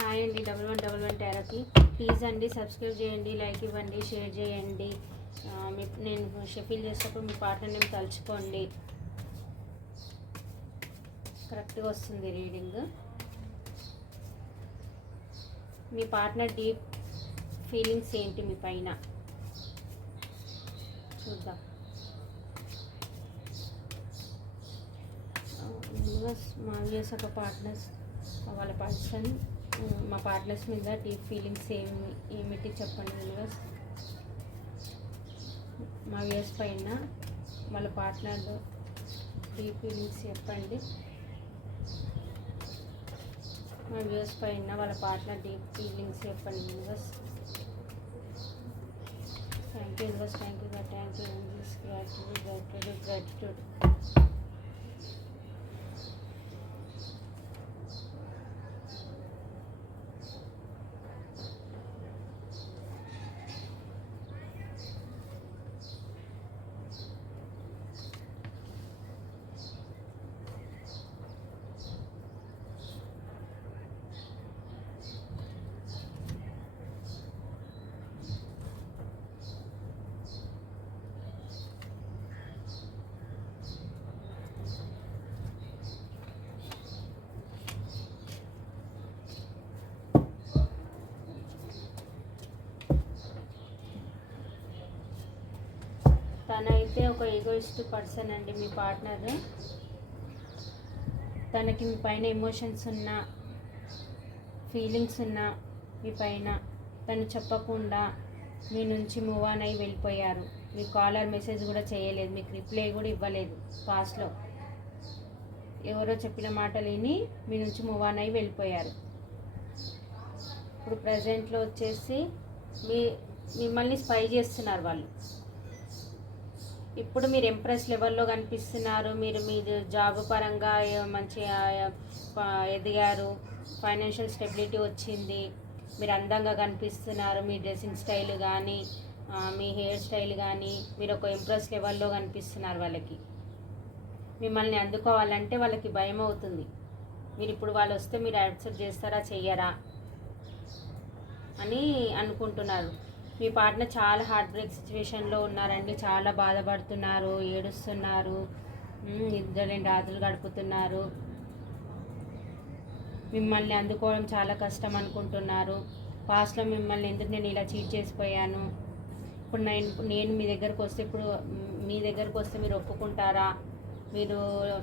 Hi అండి, 1111 therapy. Please అండి subscribe చేయండి, లైక్ ఇవ్వండి, షేర్ చేయండి. నేను షఫిల్ చేసేటప్పుడు మీ పార్ట్నర్ నేమ్ తలుచుకోండి. కరెక్ట్గా వస్తుంది రీడింగ్. మీ పార్ట్నర్ డీప్ ఫీలింగ్స్ ఏంటి మీ పైన చూద్దాం. మా వ్యూస్ ఒక పార్ట్నర్స్ వాళ్ళ పర్సన్ మా పార్ట్నర్స్ మీద డీప్ ఫీలింగ్స్ ఏమిటి చెప్పండి యూనివర్స్. మా వ్యూస్ పైన వాళ్ళ పార్ట్నర్ డీప్ ఫీలింగ్స్ చెప్పండి. మా వ్యూస్ పైన వాళ్ళ పార్ట్నర్ డీప్ ఫీలింగ్స్ చెప్పండి universe. Thank you universe, thank you gratitude. తనైతే ఒక ఈగోయిస్ట్ పర్సన్ అండి మీ పార్ట్నర్. తనకి మీ పైన ఎమోషన్స్ ఉన్నా, ఫీలింగ్స్ ఉన్నా మీ పైన తను చెప్పకుండా మీ నుంచి మూవ్ ఆన్ అయి వెళ్ళిపోయారు. మీ కాలర్ మెసేజ్ కూడా చేయలేదు, మీకు రిప్లై కూడా ఇవ్వలేదు. పాస్ట్లో ఎవరో చెప్పిన మాటలు విని మీ నుంచి మూవ్ ఆన్ అయి వెళ్ళిపోయారు. ఇప్పుడు ప్రజెంట్లో వచ్చేసి మిమ్మల్ని స్పై చేస్తున్నారు వాళ్ళు. ఇప్పుడు మీరు ఎంప్రెస్ లెవెల్లో కనిపిస్తున్నారు. మీరు జాబ్ పరంగా మంచిగా ఎదిగారు, ఫైనాన్షియల్ స్టెబిలిటీ వచ్చింది, మీరు అందంగా కనిపిస్తున్నారు. మీ డ్రెస్సింగ్ స్టైల్ కానీ, మీ హెయిర్ స్టైల్ కానీ, మీరు ఒక ఎంప్రెస్ లెవెల్లో కనిపిస్తున్నారు. వాళ్ళకి మిమ్మల్ని అందుకోవాలంటే వాళ్ళకి భయం అవుతుంది. మీరు ఇప్పుడు వాళ్ళు వస్తే మీరు యాక్సెప్ట్ చేస్తారా చెయ్యరా అని అనుకుంటున్నారు. మీ పార్ట్నర్ చాలా హార్ట్ బ్రేక్ సిచ్యువేషన్లో ఉన్నారండి. చాలా బాధపడుతున్నారు, ఏడుస్తున్నారు, ఇద్దరు రాత్రులు గడుపుతున్నారు. మిమ్మల్ని అందుకోవడం చాలా కష్టం అనుకుంటున్నారు. పాస్ట్లో మిమ్మల్ని ఎందుకు నేను ఇలా చీట్ చేసిపోయాను, ఇప్పుడు నేను మీ దగ్గరకు వస్తే మీరు ఒప్పుకుంటారా, మీరు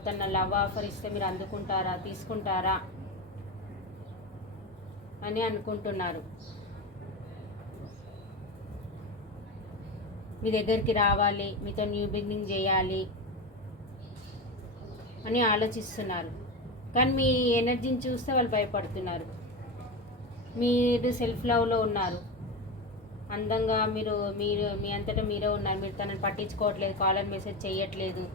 తన లవ్ ఆఫర్ ఇస్తే మీరు అందుకుంటారా, తీసుకుంటారా అని అనుకుంటున్నారు. మీ దగ్గరికి రావాలి, మీతో న్యూ బిగినింగ్ చేయాలి అని ఆలోచిస్తున్నారు. కానీ మీ ఎనర్జీని చూస్తే వాళ్ళు భయపడుతున్నారు. మీరు సెల్ఫ్ లవ్లో ఉన్నారు, అందంగా మీరు మీ అంతటా మీరే ఉన్నారు. మీరు తనని పట్టించుకోవట్లేదు, కాలర్ మెసేజ్ చేయట్లేదు.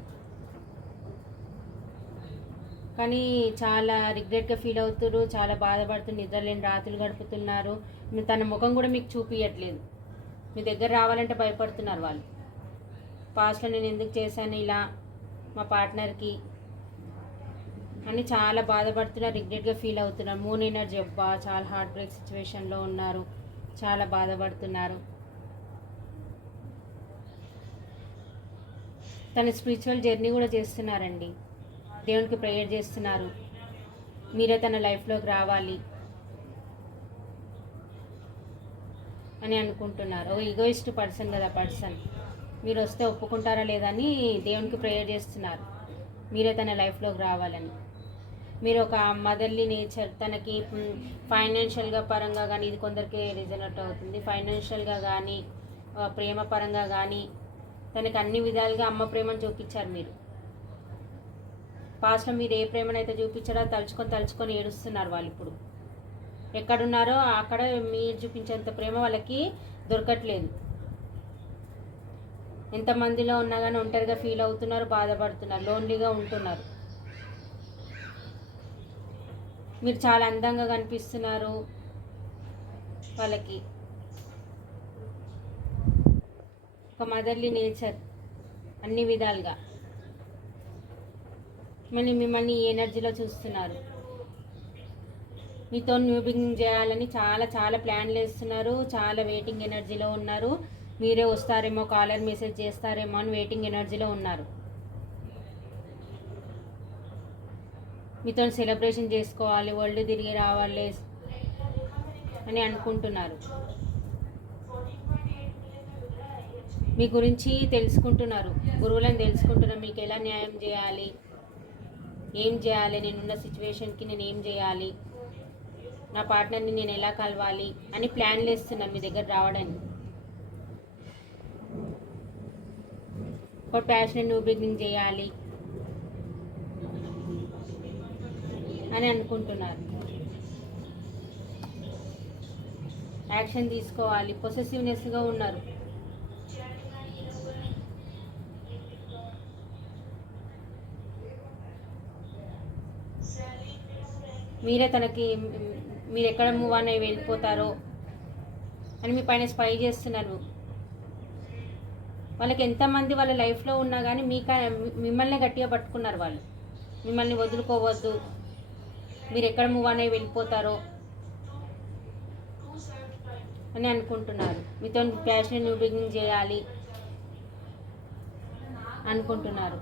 కానీ చాలా రిగ్రెట్గా ఫీల్ అవుతున్నారు, చాలా బాధపడుతున్నారు, నిద్రలేని రాత్రులు గడుపుతున్నారు. తన ముఖం కూడా మీకు చూపించట్లేదు. మీ దగ్గర రావాలంటే భయపడుతున్నారు వాళ్ళు. పాస్ట్లో నేను ఎందుకు చేశాను ఇలా మా పార్ట్నర్కి అని చాలా బాధపడుతున్నారు, రిగ్రెట్గా ఫీల్ అవుతున్నారు. మూన్ ఎనర్జీ అబ్బా, చాలా హార్ట్ బ్రేక్ సిచ్యువేషన్లో ఉన్నారు, చాలా బాధపడుతున్నారు. తన స్పిరిచువల్ జర్నీ కూడా చేస్తున్నారండి. దేవునికి ప్రేయర్ చేస్తున్నారు, మీరే తన లైఫ్లోకి రావాలి అని అనుకుంటున్నారు. ఒక ఈగోయిస్ట్ పర్సన్ కదా పర్సన్. మీరు వస్తే ఒప్పుకుంటారా లేదని దేవునికి ప్రేయర్ చేస్తున్నారు, మీరే తన లైఫ్లోకి రావాలని. మీరు ఒక మదర్లీ నేచర్. తనకి ఫైనాన్షియల్గా పరంగా కానీ, ఇది కొందరికి రిజనెట్ అవుతుంది, ఫైనాన్షియల్గా కానీ ప్రేమ పరంగా కానీ తనకి అన్ని విధాలుగా అమ్మ ప్రేమను చూపించారు మీరు. పాస్ట్లో మీరు ఏ ప్రేమనైతే చూపించారో తలుచుకొని ఏడుస్తున్నారు వాళ్ళు. ఇప్పుడు ఎక్కడున్నారో అక్కడ మీరు చూపించేంత ప్రేమ వాళ్ళకి దొరకట్లేదు. ఎంతమందిలో ఉన్నా కానీ ఒంటరిగా ఫీల్ అవుతున్నారు, బాధపడుతున్నారు, లోన్లీగా ఉంటున్నారు. మీరు చాలా అందంగా కనిపిస్తున్నారు వాళ్ళకి. ఒక మదర్లీ నేచర్ అన్ని విధాలుగా. మిమ్మల్ని ఈ ఎనర్జీలో చూస్తున్నారు. మీతో న్యూ బిగినింగ్ చేయాలని చాలా చాలా ప్లాన్లు వేస్తున్నారు, చాలా వెయిటింగ్ ఎనర్జీలో ఉన్నారు. మీరే వస్తారేమో, కాలర్ మెసేజ్ చేస్తారేమో అని వెయిటింగ్ ఎనర్జీలో ఉన్నారు. మీతో సెలబ్రేషన్ చేసుకోవాలి, వరల్డ్ తిరిగి రావాలి అని అనుకుంటున్నారు. మీ గురించి తెలుసుకుంటున్నారు, గురువులను తెలుసుకుంటున్నారు. మీకు ఎలా న్యాయం చేయాలి, ఏం చేయాలి, నేనున్న సిచ్యువేషన్కి నేను ఏం చేయాలి, నా పార్ట్నర్ని నేను ఎలా కలవాలి అని ప్లాన్లు వేస్తున్నాను మీ దగ్గర రావడానికి. ఒక ప్యాషన్ న్యూ బిగినింగ్ చేయాలి అని అనుకుంటున్నారు. యాక్షన్ తీసుకోవాలి, పొసెసివ్నెస్గా ఉన్నారు. మీరే తనకి మీరు ఎక్కడ మూవ్ అని వెళ్ళిపోతారో అని మీ పైన స్పై చేస్తున్నారు. వాళ్ళకి ఎంతమంది వాళ్ళ లైఫ్లో ఉన్నా కానీ మిమ్మల్ని గట్టిగా పట్టుకున్నారు. వాళ్ళు మిమ్మల్ని వదులుకోవద్దు, మీరు ఎక్కడ మూవ్ అని వెళ్ళిపోతారో అని అనుకుంటున్నారు. మీతో ప్యాషన్ న్యూ బిగినింగ్ చేయాలి అనుకుంటున్నారు.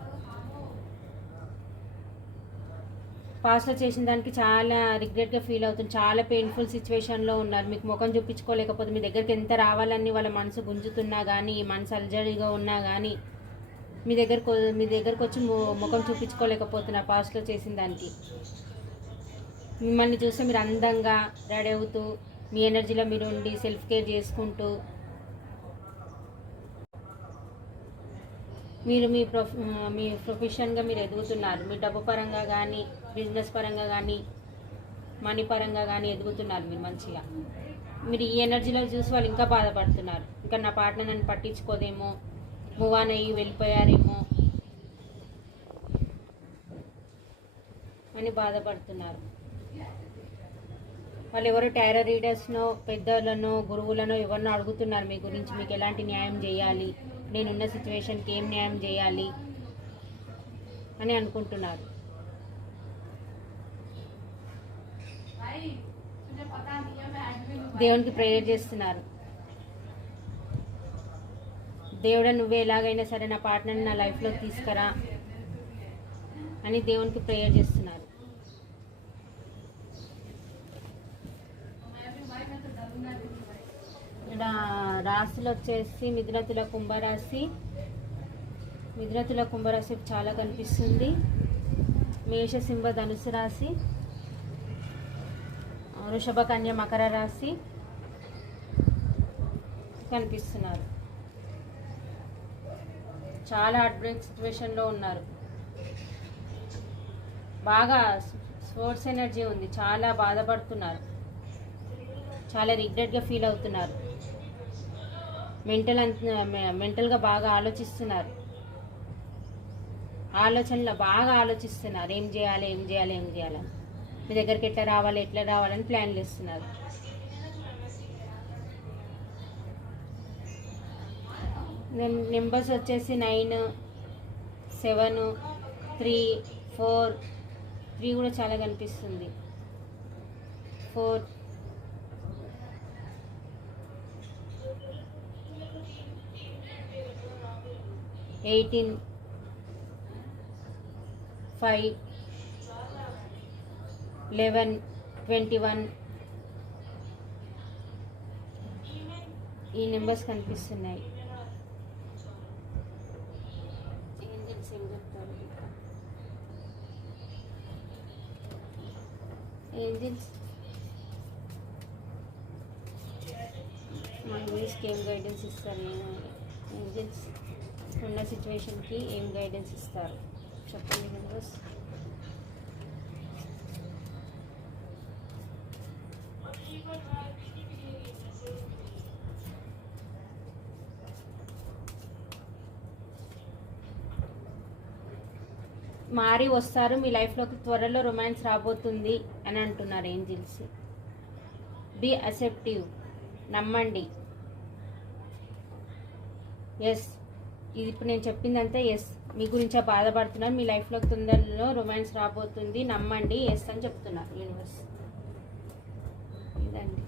పాస్ట్లో చేసిన దానికి చాలా రిగ్రెట్గా ఫీల్ అవుతుంది, చాలా పెయిన్ఫుల్ సిచ్యువేషన్లో ఉన్నారు. మీకు ముఖం చూపించుకోలేకపోతే మీ దగ్గరికి ఎంత రావాలని వాళ్ళ మనసు గుంజుతున్నా కానీ, మనసు అలజడిగా ఉన్నా కానీ మీ దగ్గరకు వచ్చి ముఖం చూపించుకోలేకపోతున్నారు. పాస్ట్లో చేసిన దానికి మిమ్మల్ని చూస్తే మీరు అందంగా రెడీ అవుతూ మీ ఎనర్జీలో మీరు ఉండి సెల్ఫ్ కేర్ చేసుకుంటూ మీరు మీ ప్రొఫెషన్గా మీరు ఎదుగుతున్నారు. మీ డబ్బు పరంగా కానీ, బిజినెస్ పరంగా కానీ, మనీ పరంగా కానీ ఎదుగుతున్నారు మీరు మంచిగా. మీరు ఈ ఎనర్జీలో చూసి వాళ్ళు ఇంకా బాధపడుతున్నారు. ఇంకా నా పార్ట్నర్ నన్ను పట్టించుకోదేమో, మూవ్ ఆన్ అయ్యి వెళ్ళిపోయారేమో అని బాధపడుతున్నారు. వాళ్ళు ఎవరు టారో రీడర్స్నో, పెద్దలనో, గురువులనో ఎవరినో అడుగుతున్నారు మీ గురించి. మీకు ఎలాంటి న్యాయం చేయాలి, నేనున్న సిచ్యువేషన్కి ఏం న్యాయం చేయాలి అని అనుకుంటున్నారు. దేవునికి ప్రేయర్ చేస్తున్నారు. దేవుడా నువ్వే ఎలాగైనా సరే నా పార్ట్నర్ని నా లైఫ్లోకి తీసుకురా అని దేవునికి ప్రేయర్ చేస్తున్నారు. ఇక్కడ రాశులు వచ్చేసి మిథున కుంభరాశి. మిథున కుంభరాశి చాలా కనిపిస్తుంది. మేష సింహ ధనుసు రాశి, వృషభ కన్య మకర రాశి కనిపిస్తున్నారు. చాలా హార్ట్ బ్రేక్ సిచ్యువేషన్లో ఉన్నారు. బాగా స్పోర్ట్స్ ఎనర్జీ ఉంది, చాలా బాధపడుతున్నారు, చాలా రిగ్రెట్గా ఫీల్ అవుతున్నారు. మెంటల్గా బాగా ఆలోచిస్తున్నారు. ఆలోచనలో బాగా ఆలోచిస్తున్నారు. ఏం చేయాలి, ఏం చేయాలి, ఏం చేయాలని, మీ దగ్గరికి ఎట్లా రావాలని ప్లాన్లు ఇస్తున్నారు. నెంబర్స్ వచ్చేసి 9, 7, 3, 4. 3 కూడా చాలా కనిపిస్తుంది. 4, 18, 5, 11, 21 ఈ నెంబర్స్ కనిపిస్తున్నాయి. ఏంజల్స్ ఏం చెప్తారు? ఏంజల్స్ మా యూనిస్కి ఏం గైడెన్స్ ఇస్తారు? ఏంజల్స్ ఉన్న సిచ్యువేషన్కి ఏం గైడెన్స్ ఇస్తారు చెప్పండి మెంబర్స్. మారి వస్తారు, మీ లైఫ్లోకి త్వరలో రొమాన్స్ రాబోతుంది అని అంటున్నారు ఏంజిల్స్. బీ అసెప్టివ్, నమ్మండి. ఎస్, ఇది ఇప్పుడు నేను చెప్పిందంతా ఎస్. మీ గురించే బాధపడుతున్నారు, మీ లైఫ్లోకి తొందరలో రొమాన్స్ రాబోతుంది, నమ్మండి, ఎస్ అని చెప్తున్నారు యూనివర్స్. రండి.